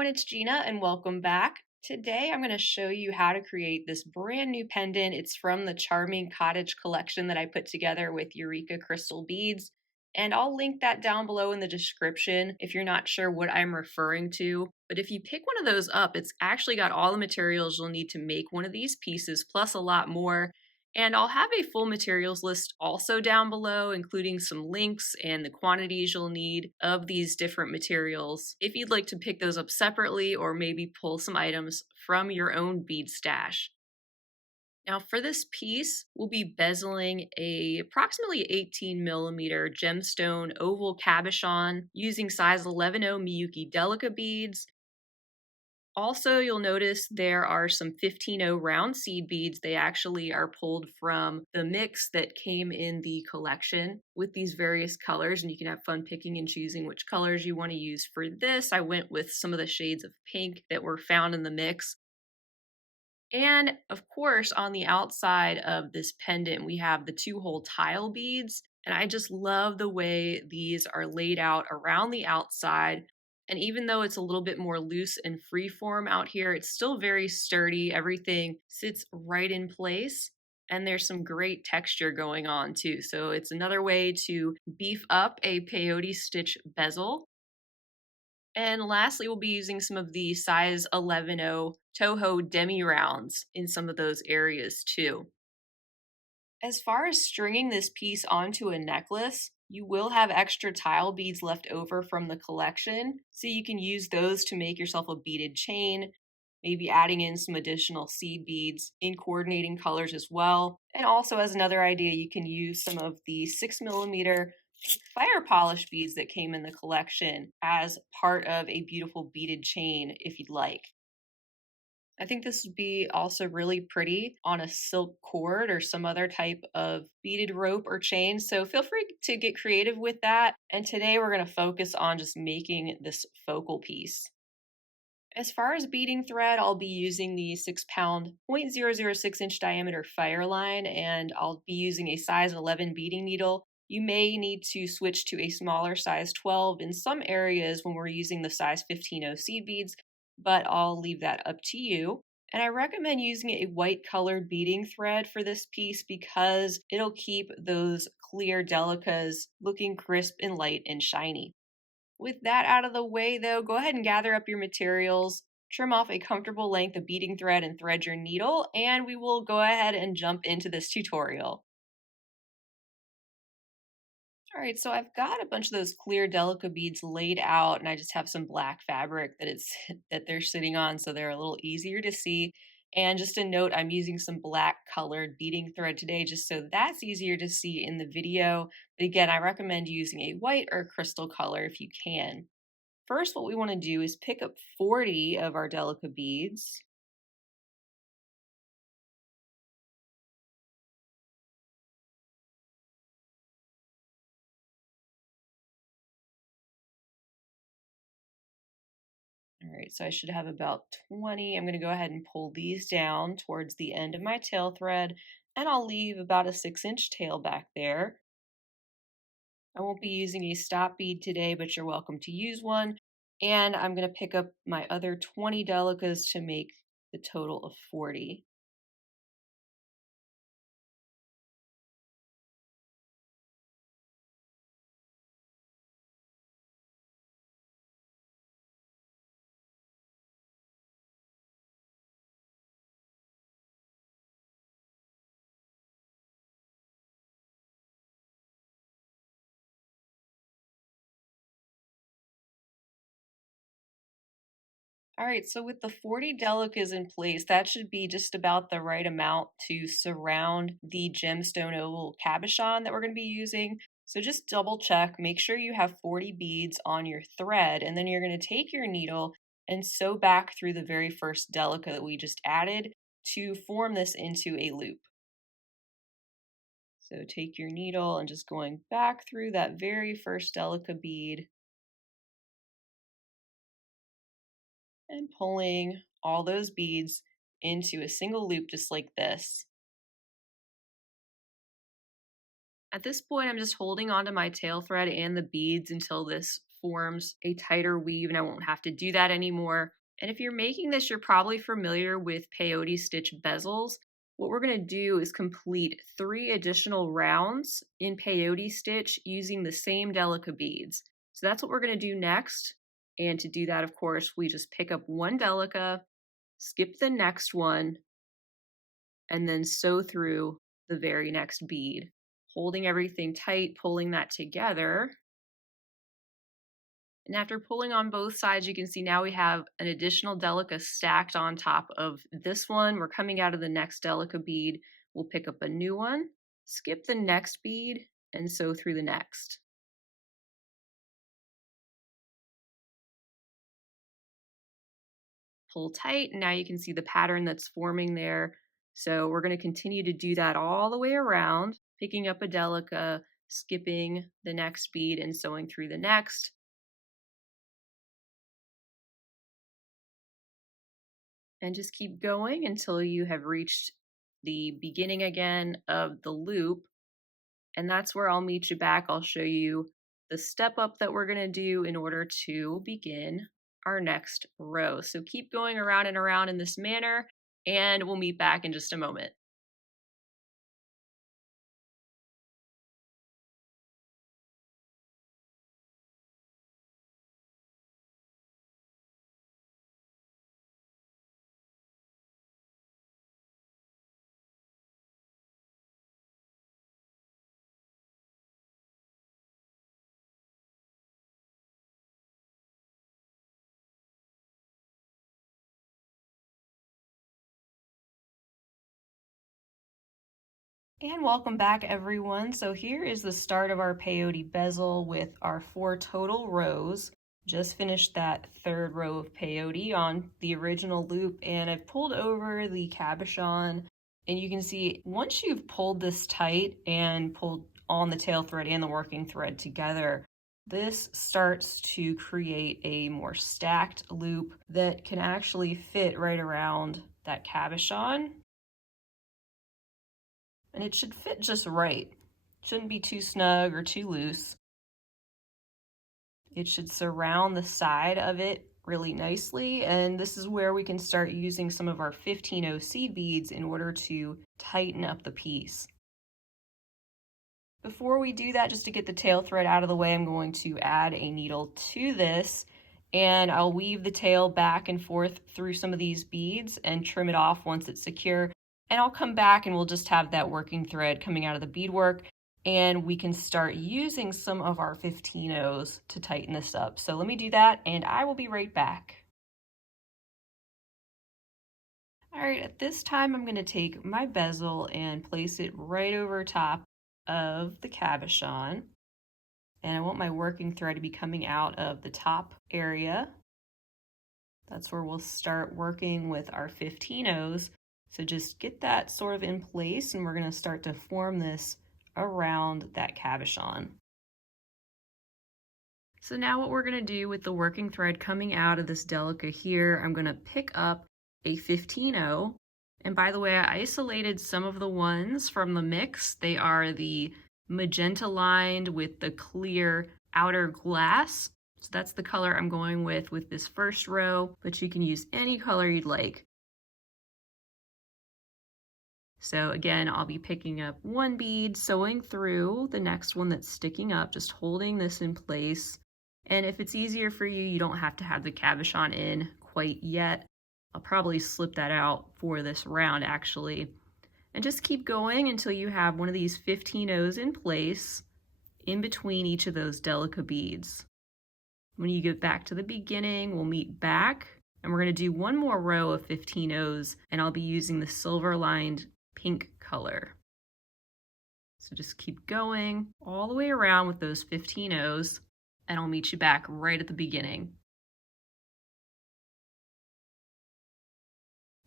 everyone, it's Gina and welcome back. Today I'm going to show you how to create this brand new pendant. It's from the Charming Cottage collection that I put together with Eureka crystal beads. And I'll link that down below in the description if you're not sure what I'm referring to. But if you pick one of those up, it's actually got all the materials you'll need to make one of these pieces, plus a lot more. And I'll have a full materials list also down below, including some links and the quantities you'll need of these different materials if you'd like to pick those up separately or maybe pull some items from your own bead stash. Now for this piece, we'll be bezeling a approximately 18mm gemstone oval cabochon using size 11-0 Miyuki Delica beads. Also, you'll notice there are some 15-0 round seed beads. They actually are pulled from the mix that came in the collection with these various colors, and you can have fun picking and choosing which colors you want to use. For this, I went with some of the shades of pink that were found in the mix. And of course, on the outside of this pendant, we have the 2-hole tile beads. And I just love the way these are laid out around the outside. And even though it's a little bit more loose and free form out here, it's still very sturdy. Everything sits right in place. And there's some great texture going on too. So it's another way to beef up a peyote stitch bezel. And lastly, we'll be using some of the size 11-0 Toho Demi rounds in some of those areas too. As far as stringing this piece onto a necklace, you will have extra tile beads left over from the collection, so you can use those to make yourself a beaded chain, maybe adding in some additional seed beads in coordinating colors as well. And also as another idea, you can use some of the 6mm fire polish beads that came in the collection as part of a beautiful beaded chain if you'd like. I think this would be also really pretty on a silk cord or some other type of beaded rope or chain. So feel free to get creative with that. And today we're going to focus on just making this focal piece. As far as beading thread, I'll be using the 6-pound 0.006 inch diameter Fireline, and I'll be using a size 11 beading needle. You may need to switch to a smaller size 12 in some areas when we're using the size 15-0 seed beads, but I'll leave that up to you. And I recommend using a white colored beading thread for this piece because it'll keep those clear delicas looking crisp and light and shiny. With that out of the way though, go ahead and gather up your materials, trim off a comfortable length of beading thread and thread your needle, and we will go ahead and jump into this tutorial. All right, so I've got a bunch of those clear Delica beads laid out, and I just have some black fabric that they're sitting on, so they're a little easier to see. And just a note, I'm using some black colored beading thread today, just so that's easier to see in the video. But again, I recommend using a white or crystal color if you can. First, what we want to do is pick up 40 of our Delica beads. All right, so I should have about 20. I'm going to go ahead and pull these down towards the end of my tail thread, and I'll leave about a 6-inch tail back there. I won't be using a stop bead today, but you're welcome to use one. And I'm going to pick up my other 20 Delicas to make the total of 40. All right, so with the 40 Delicas in place, that should be just about the right amount to surround the gemstone oval cabochon that we're going to be using. So just double check, make sure you have 40 beads on your thread, and then you're going to take your needle and sew back through the very first Delica that we just added to form this into a loop. So take your needle and just going back through that very first Delica bead and pulling all those beads into a single loop just like this. At this point, I'm just holding onto my tail thread and the beads until this forms a tighter weave and I won't have to do that anymore. And if you're making this, you're probably familiar with peyote stitch bezels. What we're going to do is complete 3 additional rounds in peyote stitch using the same Delica beads. So that's what we're going to do next. And to do that, of course, we just pick up 1 Delica, skip the next one, and then sew through the very next bead, holding everything tight, pulling that together. And after pulling on both sides, you can see now we have an additional Delica stacked on top of this one. We're coming out of the next Delica bead. We'll pick up a new one, skip the next bead, and sew through the next. Pull tight, and now you can see the pattern that's forming there. So we're going to continue to do that all the way around, picking up a Delica, skipping the next bead, and sewing through the next. And just keep going until you have reached the beginning again of the loop. And that's where I'll meet you back. I'll show you the step up that we're going to do in order to begin our next row. So keep going around and around in this manner, and we'll meet back in just a moment. And welcome back, everyone. So here is the start of our peyote bezel with our 4 total rows. Just finished that 3rd row of peyote on the original loop, and I've pulled over the cabochon, and you can see once you've pulled this tight and pulled on the tail thread and the working thread together, this starts to create a more stacked loop that can actually fit right around that cabochon. And it should fit just right. Shouldn't be too snug or too loose. It should surround the side of it really nicely, and this is where we can start using some of our 15 seed beads in order to tighten up the piece. Before we do that, just to get the tail thread out of the way, I'm going to add a needle to this, and I'll weave the tail back and forth through some of these beads and trim it off once it's secure. And I'll come back and we'll just have that working thread coming out of the beadwork, and we can start using some of our 15-0s to tighten this up. So let me do that and I will be right back. All right, at this time I'm going to take my bezel and place it right over top of the cabochon. And I want my working thread to be coming out of the top area. That's where we'll start working with our 15-0s. So just get that sort of in place, and we're going to start to form this around that cabochon. So now what we're going to do with the working thread coming out of this Delica here, I'm going to pick up a 15-0. And by the way, I isolated some of the ones from the mix. They are the magenta lined with the clear outer glass. So that's the color I'm going with this first row, but you can use any color you'd like. So again, I'll be picking up 1 bead, sewing through the next one that's sticking up, just holding this in place. And if it's easier for you, you don't have to have the cabochon in quite yet. I'll probably slip that out for this round actually. And just keep going until you have one of these 15-0s in place in between each of those Delica beads. When you get back to the beginning, we'll meet back, and we're going to do 1 more row of 15-0s, and I'll be using the silver lined pink color. So just keep going all the way around with those 15-0s, and I'll meet you back right at the beginning.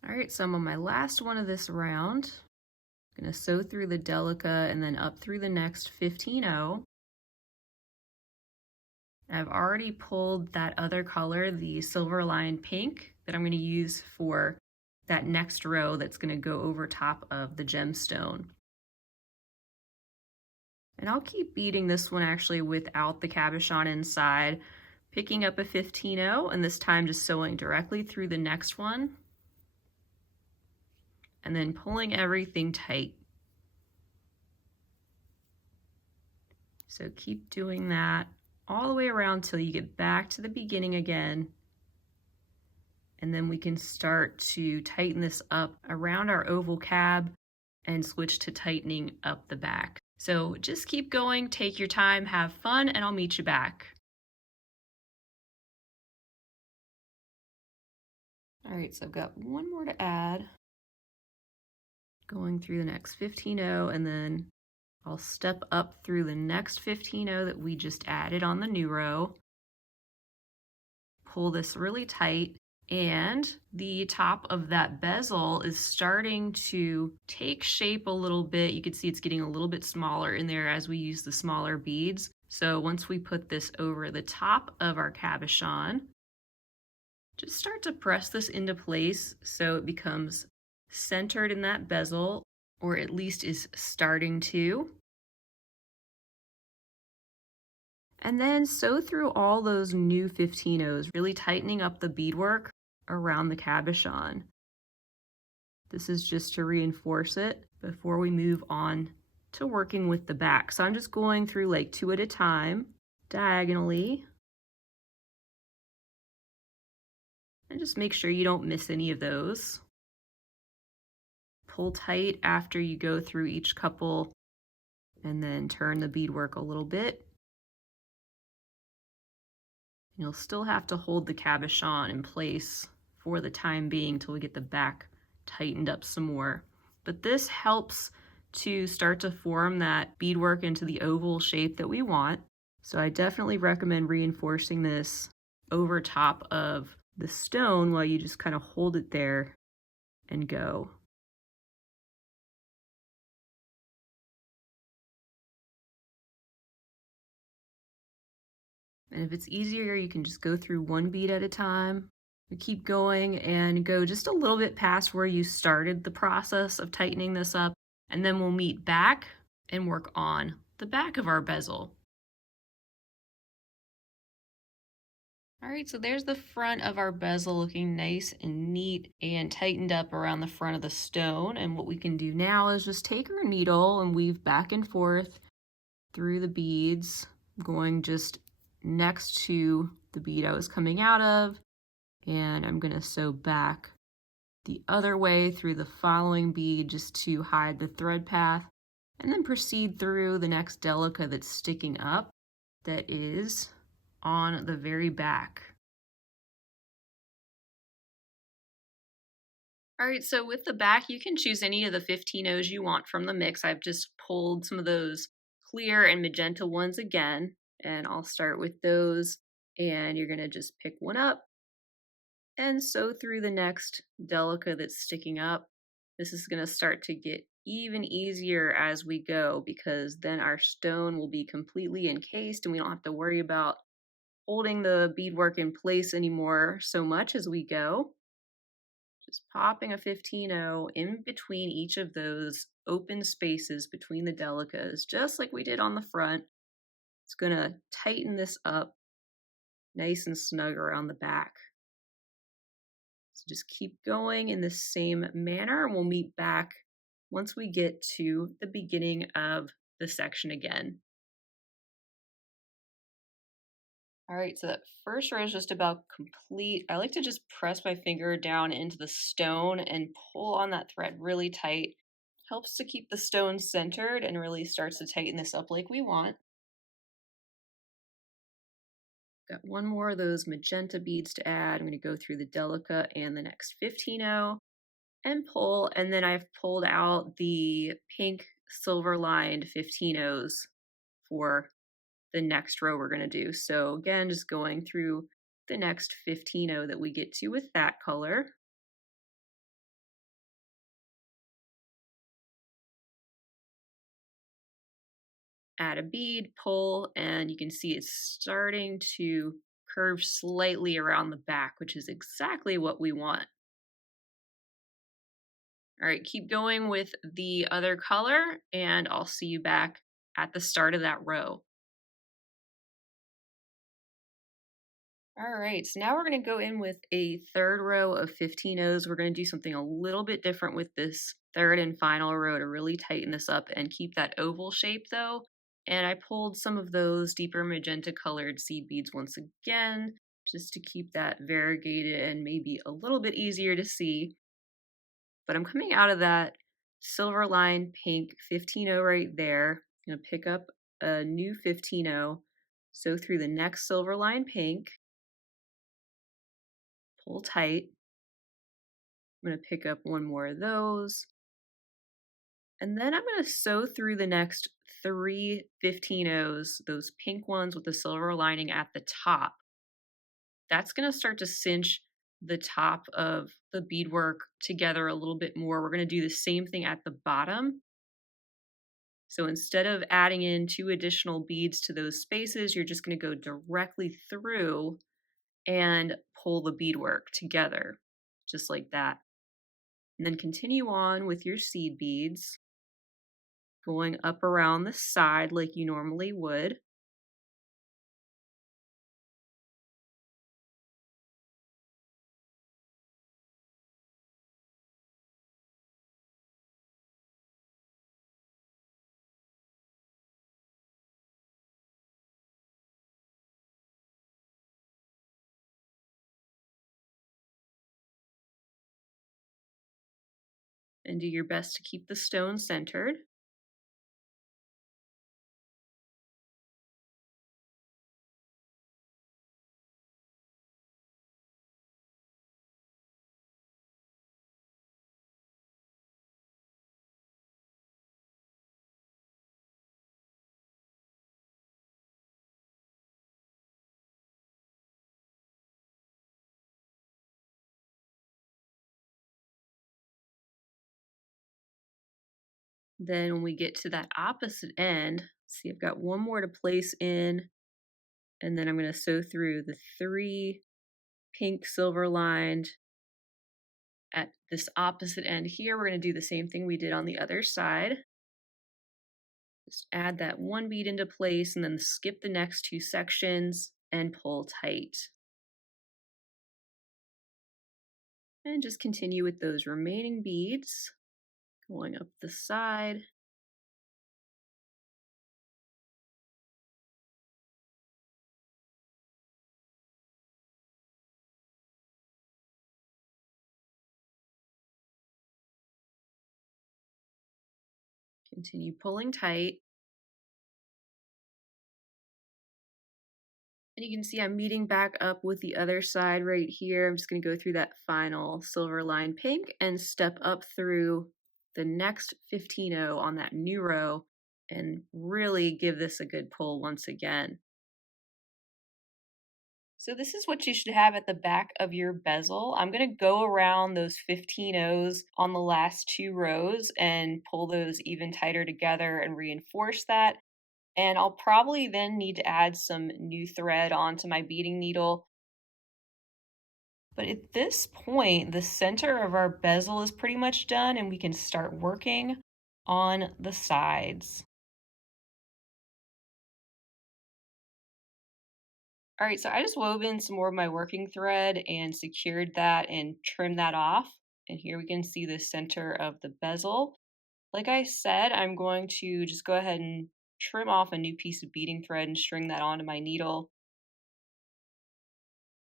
All right, so I'm on my last one of this round. I'm going to sew through the Delica and then up through the next 15-0. I've already pulled that other color, the silver lined pink, that I'm going to use for that next row that's going to go over top of the gemstone. And I'll keep beading this one actually without the cabochon inside. Picking up a 15-0 and this time just sewing directly through the next one and then pulling everything tight. So keep doing that all the way around till you get back to the beginning again. And then we can start to tighten this up around our oval cab and switch to tightening up the back. So just keep going, take your time, have fun, and I'll meet you back. All right, so I've got one more to add. Going through the next 15-0, and then I'll step up through the next 15-0 that we just added on the new row. Pull this really tight, and the top of that bezel is starting to take shape a little bit. You can see it's getting a little bit smaller in there as we use the smaller beads. So once we put this over the top of our cabochon, just start to press this into place so it becomes centered in that bezel, or at least is starting to. And then sew through all those new 15-0s, really tightening up the beadwork around the cabochon. This is just to reinforce it before we move on to working with the back. So I'm just going through like 2 at a time, diagonally. And just make sure you don't miss any of those. Pull tight after you go through each couple and then turn the beadwork a little bit. You'll still have to hold the cabochon in place for the time being till we get the back tightened up some more. But this helps to start to form that beadwork into the oval shape that we want. So I definitely recommend reinforcing this over top of the stone while you just kind of hold it there and go. And if it's easier, you can just go through one bead at a time. You keep going and go just a little bit past where you started the process of tightening this up, and then we'll meet back and work on the back of our bezel. All right, so there's the front of our bezel looking nice and neat and tightened up around the front of the stone. And what we can do now is just take our needle and weave back and forth through the beads, going just next to the bead I was coming out of, and I'm gonna sew back the other way through the following bead just to hide the thread path, and then proceed through the next Delica that's sticking up that is on the very back. All right, so with the back, you can choose any of the 15-0s you want from the mix. I've just pulled some of those clear and magenta ones again, and I'll start with those, and you're gonna just pick one up and sew through the next Delica that's sticking up. This is gonna start to get even easier as we go because then our stone will be completely encased and we don't have to worry about holding the beadwork in place anymore so much as we go. Just popping a 15-0 in between each of those open spaces between the Delicas, just like we did on the front. It's gonna tighten this up nice and snug around the back. So just keep going in the same manner and we'll meet back once we get to the beginning of the section again. All right, so that first row is just about complete. I like to just press my finger down into the stone and pull on that thread really tight. Helps to keep the stone centered and really starts to tighten this up like we want. Got one more of those magenta beads to add. I'm going to go through the Delica and the next 15-0 and pull, and then I've pulled out the pink silver lined 15-0s for the next row we're going to do. So again, just going through the next 15-0 that we get to with that color. Add a bead, pull, and you can see it's starting to curve slightly around the back, which is exactly what we want. All right, keep going with the other color, and I'll see you back at the start of that row. All right, so now we're going to go in with a third row of 15 O's. We're going to do something a little bit different with this third and final row to really tighten this up and keep that oval shape though. And I pulled some of those deeper magenta colored seed beads once again, just to keep that variegated and maybe a little bit easier to see. But I'm coming out of that silver line pink 15-0 right there. I'm going to pick up a new 15-0, sew through the next silver line pink, pull tight. I'm going to pick up one more of those. And then I'm going to sew through the next three 15-0s, those pink ones with the silver lining at the top. That's going to start to cinch the top of the beadwork together a little bit more. We're going to do the same thing at the bottom. So instead of adding in 2 additional beads to those spaces, you're just going to go directly through and pull the beadwork together, just like that. And then continue on with your seed beads, going up around the side like you normally would. And do your best to keep the stone centered. Then when we get to that opposite end, see, I've got one more to place in, and then I'm going to sew through the 3 pink silver lined at this opposite end here. We're going to do the same thing we did on the other side. Just add that one bead into place and then skip the next 2 sections and pull tight. And just continue with those remaining beads going up the side. Continue pulling tight. And you can see I'm meeting back up with the other side right here. I'm just going to go through that final silver line pink and step up through the next 15-0 on that new row and really give this a good pull once again. So this is what you should have at the back of your bezel. I'm going to go around those 15-0s on the last 2 rows and pull those even tighter together and reinforce that. And I'll probably then need to add some new thread onto my beading needle. But at this point, the center of our bezel is pretty much done and we can start working on the sides. All right, so I just wove in some more of my working thread and secured that and trimmed that off. And here we can see the center of the bezel. Like I said, I'm going to just go ahead and trim off a new piece of beading thread and string that onto my needle.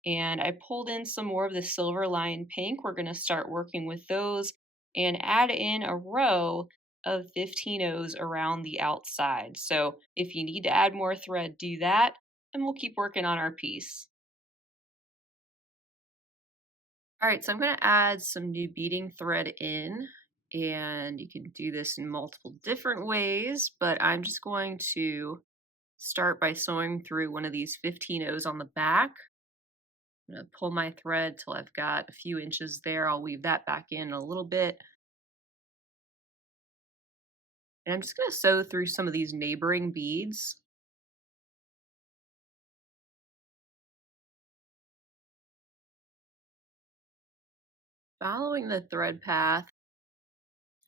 And I pulled in some more of the silver line pink. We're going to start working with those and add in a row of 15-0s around the outside. So if you need to add more thread, do that, and we'll keep working on our piece. All right, so I'm going to add some new beading thread in, and you can do this in multiple different ways, but I'm just going to start by sewing through one of these 15-0s on the back. I'm going to pull my thread till I've got a few inches there. I'll weave that back in a little bit. And I'm just going to sew through some of these neighboring beads. Following the thread path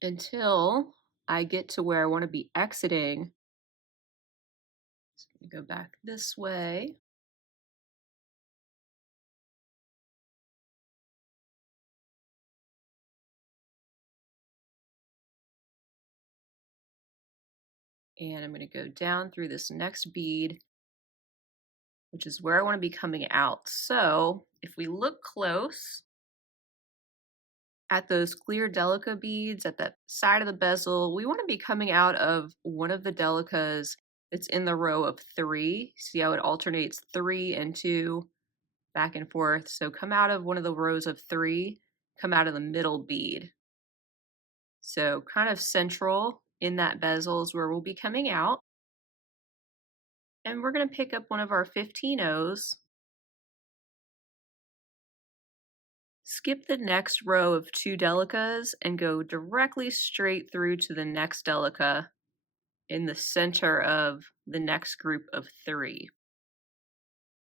until I get to where I want to be exiting. So I'm going to go back this way. And I'm going to go down through this next bead, which is where I want to be coming out. So if we look close at those clear Delica beads at the side of the bezel, we want to be coming out of one of the Delicas that's in the row of 3. See how it alternates 3 and 2 back and forth. So come out of one of the rows of 3, come out of the middle bead. So kind of central in that bezel is where we'll be coming out. And we're going to pick up one of our 15-Os, skip the next row of 2 Delicas, and go directly straight through to the next Delica in the center of the next group of 3.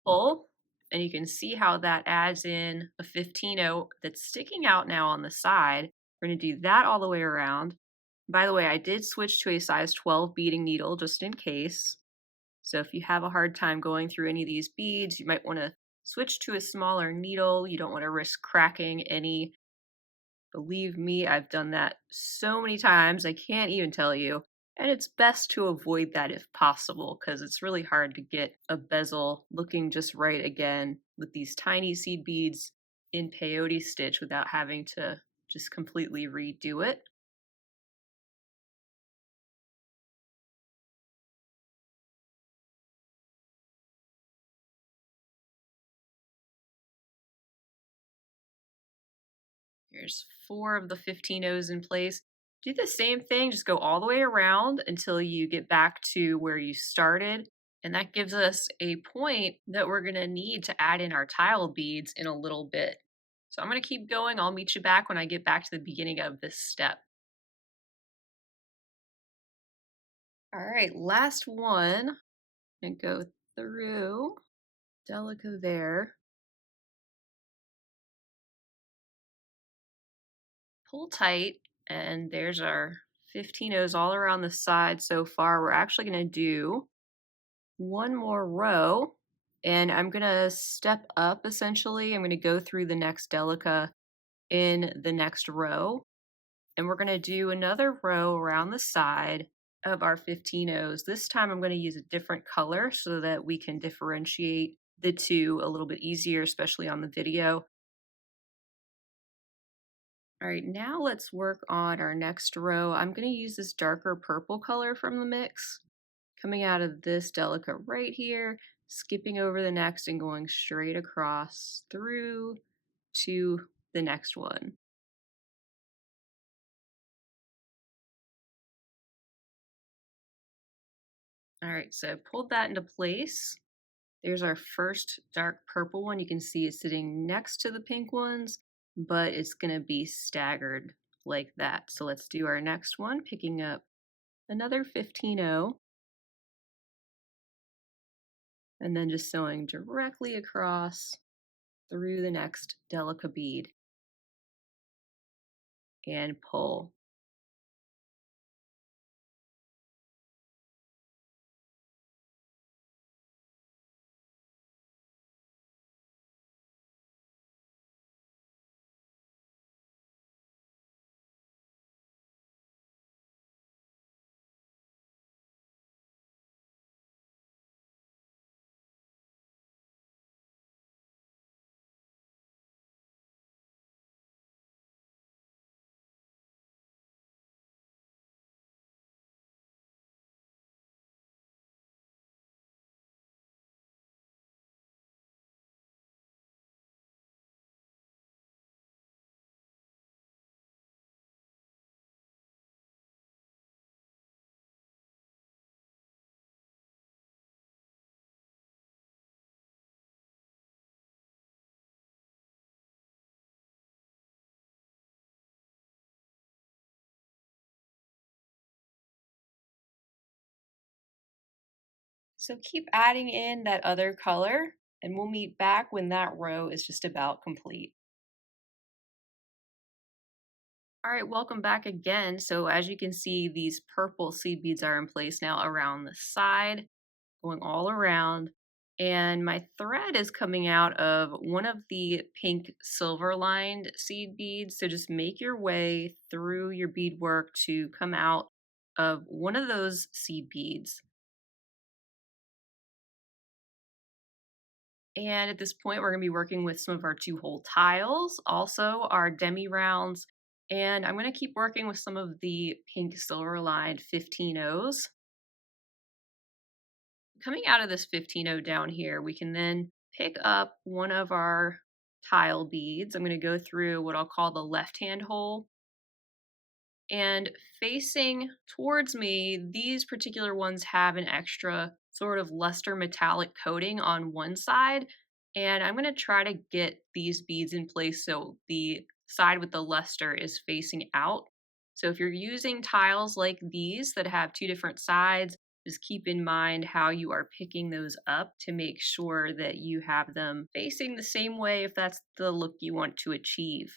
Pull, and you can see how that adds in a 15-O that's sticking out now on the side. We're going to do that all the way around. By the way, I did switch to a size 12 beading needle just in case. So if you have a hard time going through any of these beads, you might want to switch to a smaller needle. You don't want to risk cracking any. Believe me, I've done that so many times, I can't even tell you. And it's best to avoid that if possible, because it's really hard to get a bezel looking just right again with these tiny seed beads in peyote stitch without having to just completely redo it. Here's 4 of the 15-Os in place. Do the same thing, just go all the way around until you get back to where you started. And that gives us a point that we're going to need to add in our tile beads in a little bit. So I'm going to keep going. I'll meet you back when I get back to the beginning of this step. All right, last one. And go through Delica there. Pull tight, and there's our 15-Os all around the side so far. We're actually going to do one more row, and I'm going to step up essentially. I'm going to go through the next Delica in the next row, and we're going to do another row around the side of our 15-Os. This time I'm going to use a different color so that we can differentiate the two a little bit easier, especially on the video. All right, now let's work on our next row. I'm going to use this darker purple color from the mix, coming out of this Delica right here, skipping over the next and going straight across through to the next one. All right, so I pulled that into place. There's our first dark purple one. You can see it's sitting next to the pink ones, but it's going to be staggered like that. So let's do our next one, picking up another 15-O, and then just sewing directly across through the next Delica bead and pull. So keep adding in that other color, and we'll meet back when that row is just about complete. All right, welcome back again. So as you can see, these purple seed beads are in place now around the side, going all around. And my thread is coming out of one of the pink silver lined seed beads. So just make your way through your beadwork to come out of one of those seed beads. And at this point, we're going to be working with some of our 2-hole tiles, also our demi rounds, and I'm going to keep working with some of the pink silver lined 15-0s. Coming out of this 15-0 down here, we can then pick up one of our tile beads. I'm going to go through what I'll call the left-hand hole. And facing towards me, these particular ones have an extra sort of luster metallic coating on one side. And I'm going to try to get these beads in place so the side with the luster is facing out. So if you're using tiles like these that have 2 different sides, just keep in mind how you are picking those up to make sure that you have them facing the same way if that's the look you want to achieve.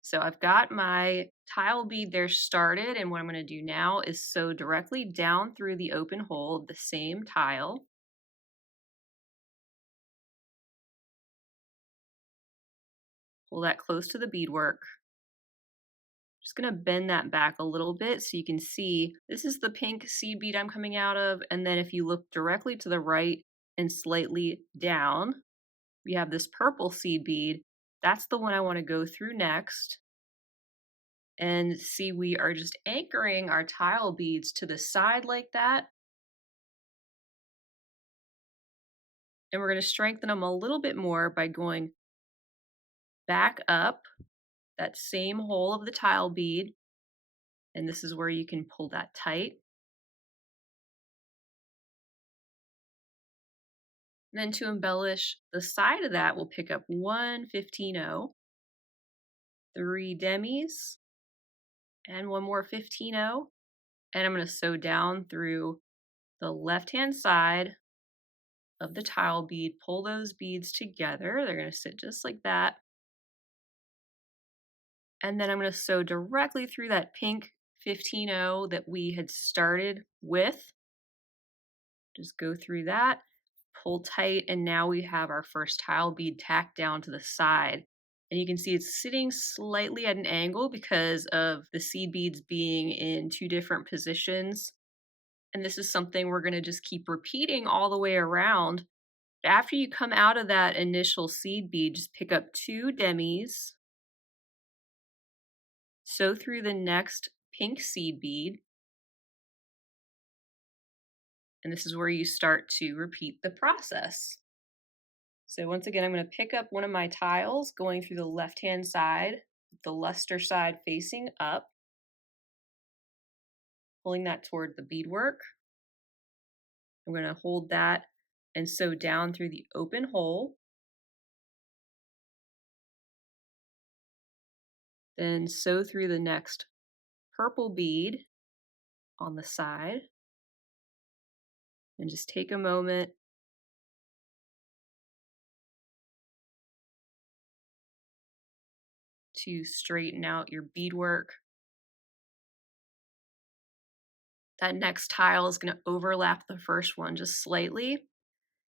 So I've got my tile bead there started, and what I'm going to do now is sew directly down through the open hole of the same tile. Pull that close to the beadwork. Just going to bend that back a little bit so you can see this is the pink seed bead I'm coming out of, and then if you look directly to the right and slightly down, we have this purple seed bead. That's the one I want to go through next. And see, we are just anchoring our tile beads to the side like that. And we're going to strengthen them a little bit more by going back up that same hole of the tile bead. And this is where you can pull that tight. And then to embellish the side of that, we'll pick up 1 15-0, 3 demis, and one more 15-0. And I'm going to sew down through the left-hand side of the tile bead, pull those beads together. They're going to sit just like that. And then I'm going to sew directly through that pink 15-0 that we had started with. Just go through that, pull tight, and now we have our first tile bead tacked down to the side. And you can see it's sitting slightly at an angle because of the seed beads being in 2 different positions. And this is something we're going to just keep repeating all the way around. After you come out of that initial seed bead, just pick up 2 demis, sew through the next pink seed bead, and this is where you start to repeat the process. So once again, I'm going to pick up one of my tiles going through the left-hand side, the luster side facing up, pulling that toward the beadwork. I'm going to hold that and sew down through the open hole. Then sew through the next purple bead on the side. And just take a moment to straighten out your beadwork. That next tile is going to overlap the first one just slightly.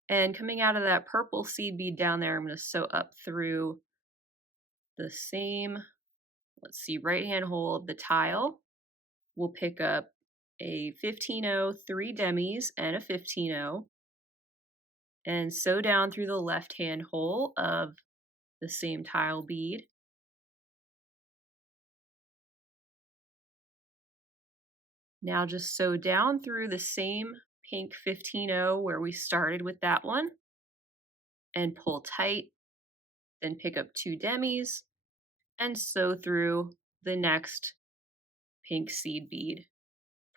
And coming out of that purple seed bead down there, I'm going to sew up through the same, let's see, right-hand hole of the tile. We'll pick up a 15-0, 3 demis, and a 15-0, and sew down through the left-hand hole of the same tile bead. Now just sew down through the same pink 15-0 where we started with that one, and pull tight, then pick up 2 demis, and sew through the next pink seed bead.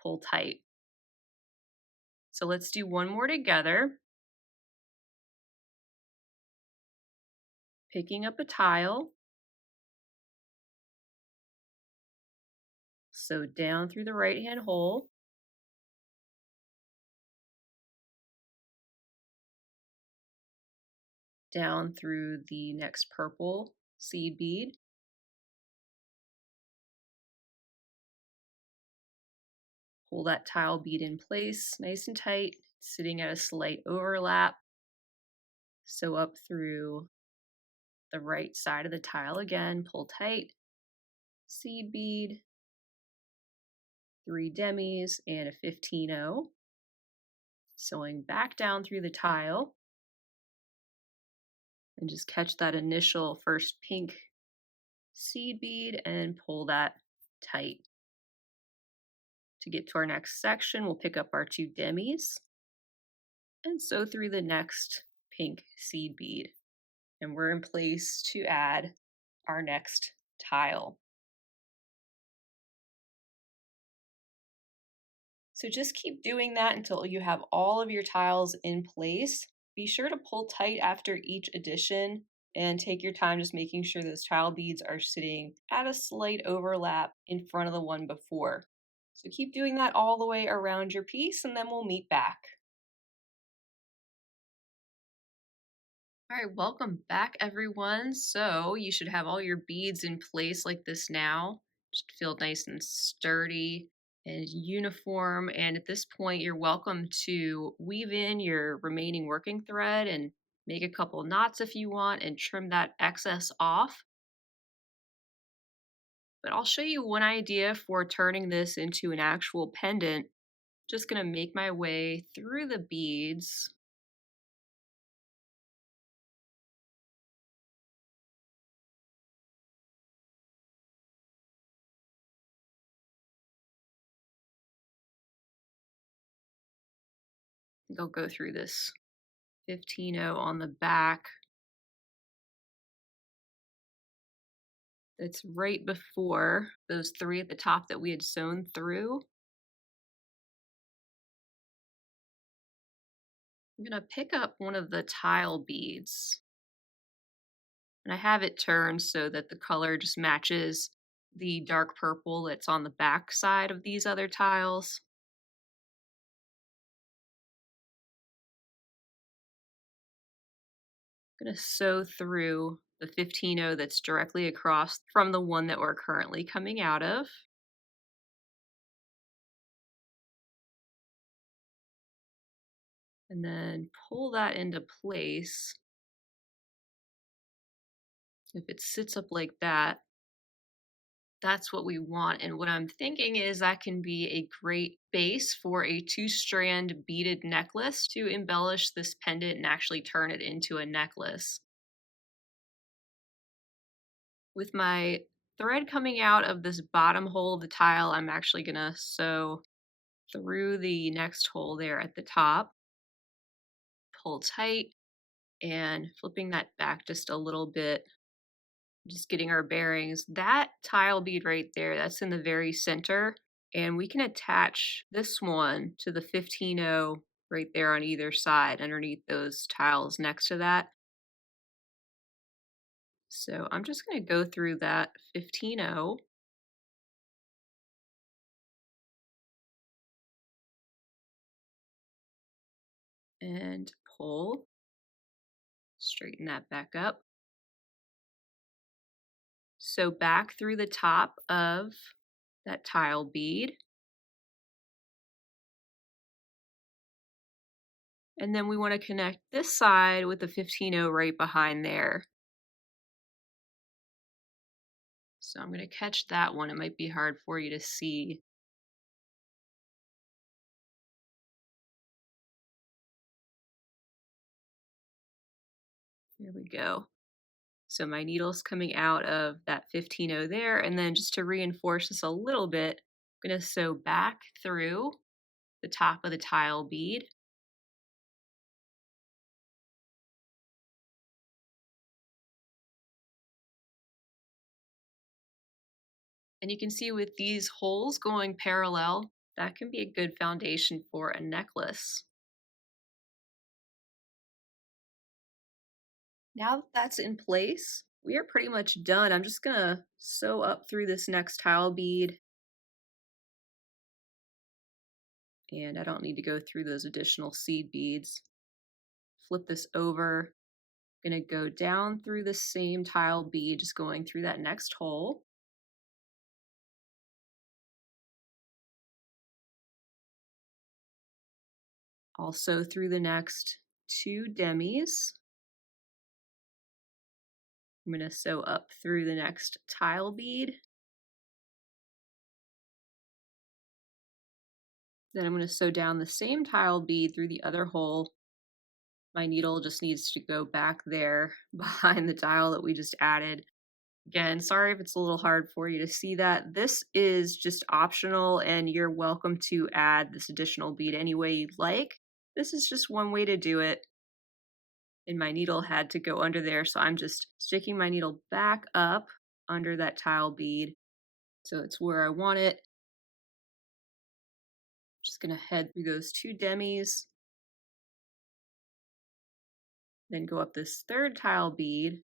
Pull tight. So let's do one more together. Picking up a tile, sew down through the right-hand hole, down through the next purple seed bead, pull that tile bead in place nice and tight, sitting at a slight overlap, sew up through the right side of the tile again, pull tight, seed bead, 3 demis, and a 15-0. Sewing back down through the tile and just catch that initial first pink seed bead and pull that tight. To get to our next section, we'll pick up our 2 demis and sew through the next pink seed bead. And we're in place to add our next tile. So just keep doing that until you have all of your tiles in place. Be sure to pull tight after each addition and take your time just making sure those tile beads are sitting at a slight overlap in front of the one before. So keep doing that all the way around your piece and then we'll meet back. All right, welcome back everyone. So you should have all your beads in place like this now. Just feel nice and sturdy and uniform. And at this point, you're welcome to weave in your remaining working thread and make a couple knots if you want and trim that excess off. But I'll show you one idea for turning this into an actual pendant. Just gonna make my way through the beads. I think I'll go through this 15-0 on the back. It's right before those 3 at the top that we had sewn through. I'm going to pick up one of the tile beads. And I have it turned so that the color just matches the dark purple that's on the back side of these other tiles. I'm going to sew through the 15-0 that's directly across from the one that we're currently coming out of. And then pull that into place. If it sits up like that, that's what we want. And what I'm thinking is that can be a great base for a 2-strand beaded necklace to embellish this pendant and actually turn it into a necklace. With my thread coming out of this bottom hole of the tile, I'm actually gonna sew through the next hole there at the top, pull tight, and flipping that back just a little bit, just getting our bearings. That tile bead right there, that's in the very center, and we can attach this one to the 15-0 right there on either side underneath those tiles next to that. So I'm just going to go through that 15-0. And pull, straighten that back up. So back through the top of that tile bead. And then we want to connect this side with the 15-0 right behind there. So I'm going to catch that one. It might be hard for you to see. There we go. So my needle's coming out of that 15-0 there. And then just to reinforce this a little bit, I'm going to sew back through the top of the tile bead. And you can see with these holes going parallel, that can be a good foundation for a necklace. Now that that's in place, we are pretty much done. I'm just gonna sew up through this next tile bead. And I don't need to go through those additional seed beads. Flip this over. Gonna go down through the same tile bead, just going through that next hole. Also through the next 2 demis. I'm going to sew up through the next tile bead. Then I'm going to sew down the same tile bead through the other hole. My needle just needs to go back there behind the tile that we just added. Again, sorry if it's a little hard for you to see that. This is just optional and you're welcome to add this additional bead any way you'd like. This is just one way to do it. And my needle had to go under there, so I'm just sticking my needle back up under that tile bead. So it's where I want it. Just gonna head through those 2 demis. Then go up this 3rd tile bead.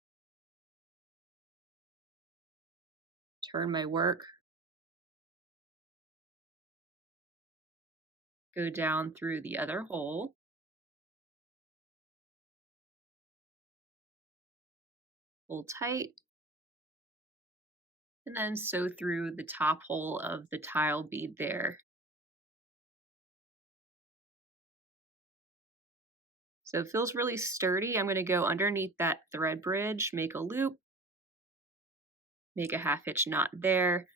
Turn my work. Go down through the other hole. Pull tight. And then sew through the top hole of the tile bead there. So it feels really sturdy. I'm going to go underneath that thread bridge, make a loop, make a 1/2 hitch knot there.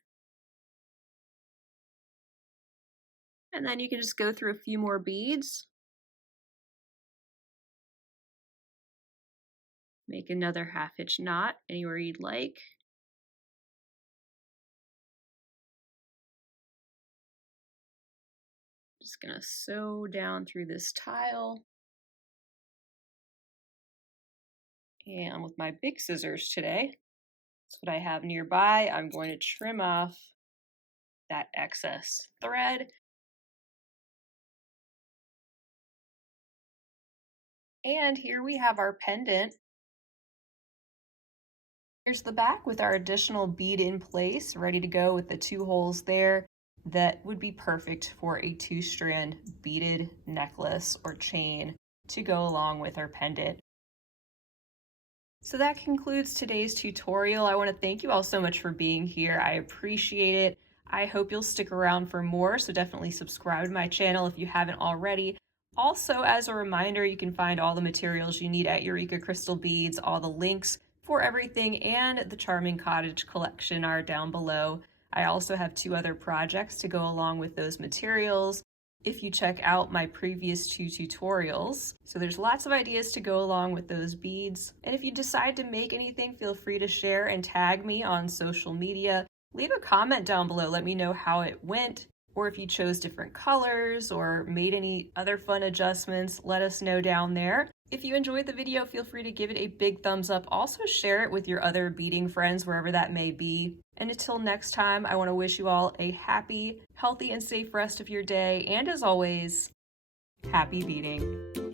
And then you can just go through a few more beads. Make another 1/2 hitch knot anywhere you'd like. Just gonna sew down through this tile. And with my big scissors today, that's what I have nearby, I'm going to trim off that excess thread. And here we have our pendant. Here's the back with our additional bead in place, ready to go with the 2 holes there. That would be perfect for a 2-strand beaded necklace or chain to go along with our pendant. So that concludes today's tutorial. I want to thank you all so much for being here. I appreciate it. I hope you'll stick around for more, so definitely subscribe to my channel if you haven't already. Also, as a reminder, you can find all the materials you need at Eureka Crystal Beads. All the links for everything and the Charming Cottage collection are down below. I also have 2 other projects to go along with those materials if you check out my previous 2 tutorials. So there's lots of ideas to go along with those beads. And if you decide to make anything, feel free to share and tag me on social media. Leave a comment down below, let me know how it went, or if you chose different colors or made any other fun adjustments, let us know down there. If you enjoyed the video, feel free to give it a big thumbs up. Also share it with your other beading friends, wherever that may be. And until next time, I want to wish you all a happy, healthy, and safe rest of your day. And as always, happy beading.